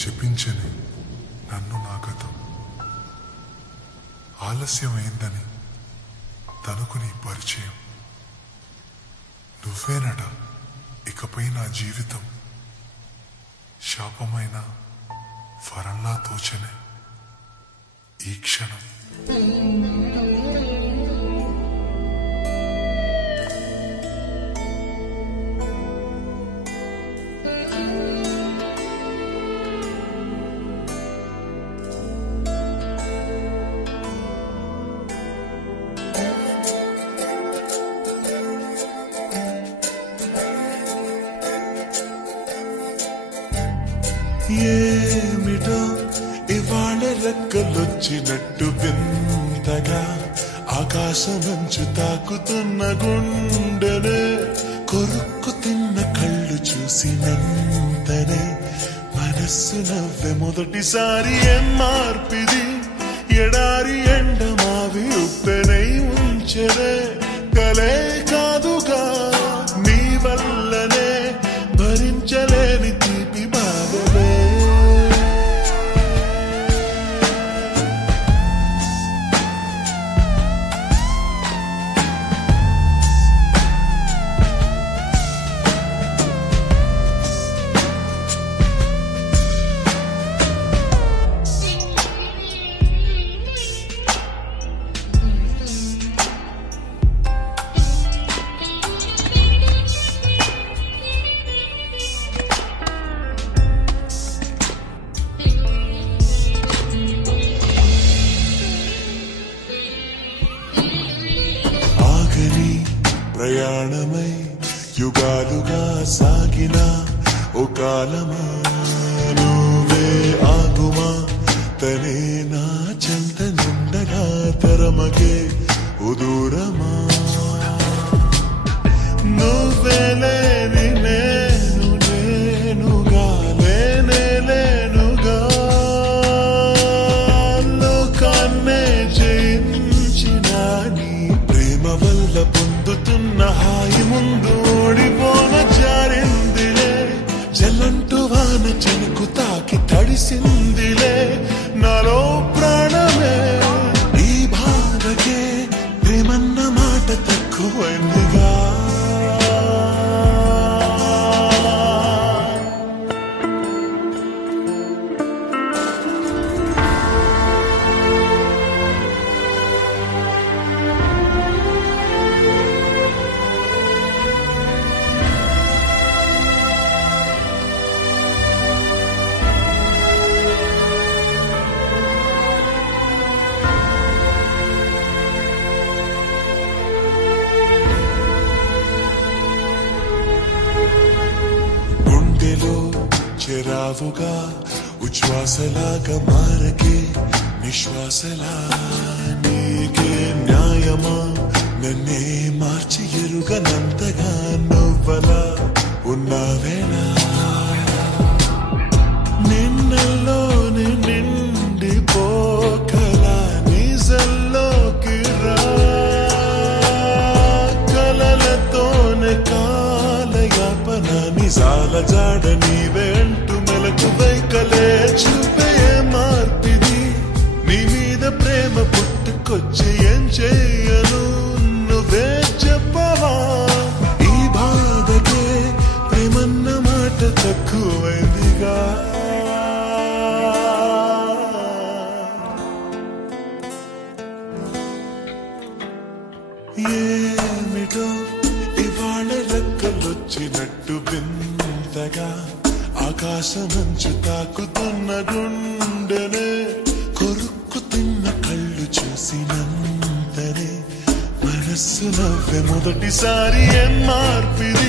శపించని నన్ను నా గతం ఆలస్యమైందని తనకు నీ పరిచయం నువ్వేనట ఇకపై నా జీవితం శాపమైన వరంలా తోచనే ఈ క్షణం ఏమిటో ఇవాళ రెక్కలొచ్చినట్టు వింతగా ఆకాశమంచు తాకుతున్న గుండెనే కొరుక్కు తిన్న కళ్ళు చూసినంతనే మనస్సు నవ్వే మొదటిసారి ఏం మార్పిది ఎడారి ఎండ మావి ఉప్పెనై ఉంచెనే కలే కాదుగా నీ వల్లనే భరించలేని తీపి బాధలే ప్రయాణమై యుగాలుగా సాగిన ఓ కాలమా నువ్వే ఆగుమా తనే నా చెంత నిండగా తరమకే ఉదూరమా నువ్వే లేని నేను నేనుగా లేనే లేనుగా లోకాన్నే జయించిన నీ ప్రేమ వల్ల పొందుతున్న హాయి ముందు ఓడిపోన జారిందిలే జలంటు వాన చెనుకు తాకి తడిసిందిలే నాలో ప్రాణమే ఈ బాధకే ప్రేమన్న మాట తక్కువైందిగా చెరావుగా ఉచ్ఛ్వాసలాగా మారకే నిశ్వాసలా నీకే న్యాయమా నన్నే మార్చి ఎరుగనంతగా నువ్వలా ఉన్నావేనా నిన్నలోనే నిండిపోకలా నిజల్లోకి రా కలలతోనే కాలయాపన నిజాల జాడ నీవేంటూ మెలకు వైకలే చూపే మార్పిది నీ మీద ప్రేమ పుట్టుకొచ్చి ఏం చేయను నువ్వే చెప్పవా ఈ బాధకే ప్రేమన్న మాట తక్కువైందిగా ఏమిటో ఇవాళ రెక్కలొచ్చినట్టు వింతగా ఆకాశమంచు తాకుతున్న గుండెనే కొరుక్కు తిన్న కళ్ళు చూసినంతనే మనస్సు నవ్వే మొదటిసారి ఏం మార్పిది